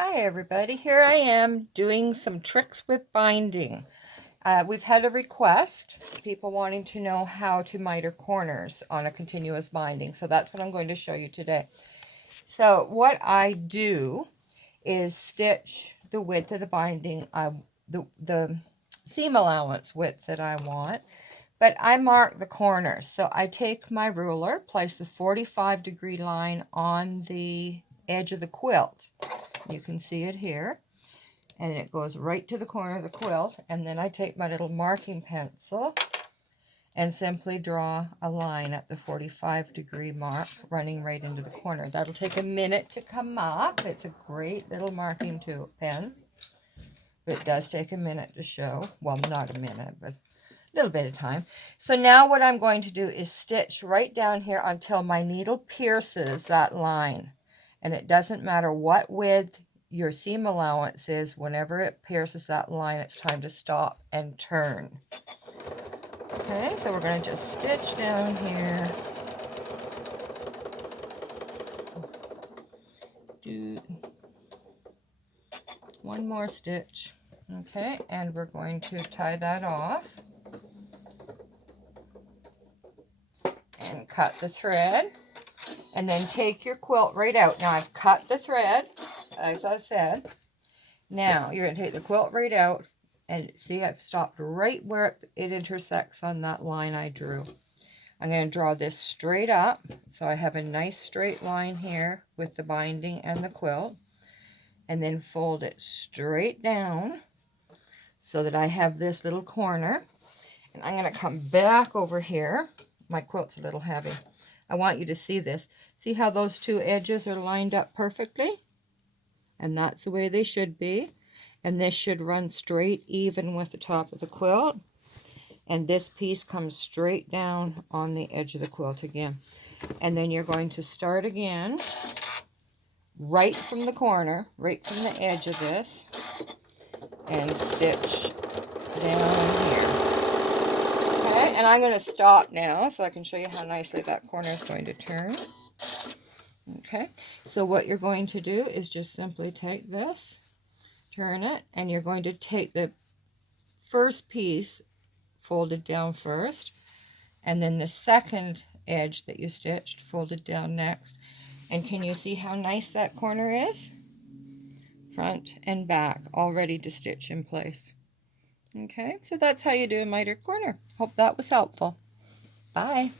Hi everybody, here I am doing some tricks with binding. We've had a request, people wanting to know how to miter corners on a continuous binding, so that's what I'm going to show you today. So what I do is stitch the width of the binding, the seam allowance width that I want, but I mark the corners. So I take my ruler, place the 45-degree line on the edge of the quilt. You can see it here, and it goes right to the corner of the quilt, and then I take my little marking pencil and simply draw a line at the 45-degree mark running right into the corner. That'll take a minute to come up. It's a great little marking pen, but it does take a minute to show. Well, not a minute, but a little bit of time. So now what I'm going to do is stitch right down here until my needle pierces that line. And it doesn't matter what width your seam allowance is, whenever it pierces that line, it's time to stop and turn. Okay, so we're going to just stitch down here. Do one more stitch. Okay, and we're going to tie that off and cut the thread. And then take your quilt right out. Now I've cut the thread, as I said. Now you're going to take the quilt right out, and see, I've stopped right where it intersects on that line I drew. I'm going to draw this straight up, so I have a nice straight line here with the binding and the quilt, and then fold it straight down so that I have this little corner. And I'm going to come back over here. My quilt's a little heavy. I want you to see this. See how those two edges are lined up perfectly? And that's the way they should be. And this should run straight even with the top of the quilt. And this piece comes straight down on the edge of the quilt again. And then you're going to start again right from the corner, right from the edge of this, and stitch down here. Okay, and I'm going to stop now so I can show you how nicely that corner is going to turn. Okay, so what you're going to do is just simply take this, turn it, and you're going to take the first piece folded down first, and then the second edge that you stitched folded down next. And can you see how nice that corner is? Front and back, all ready to stitch in place. Okay, so that's how you do a mitered corner. Hope that was helpful. Bye.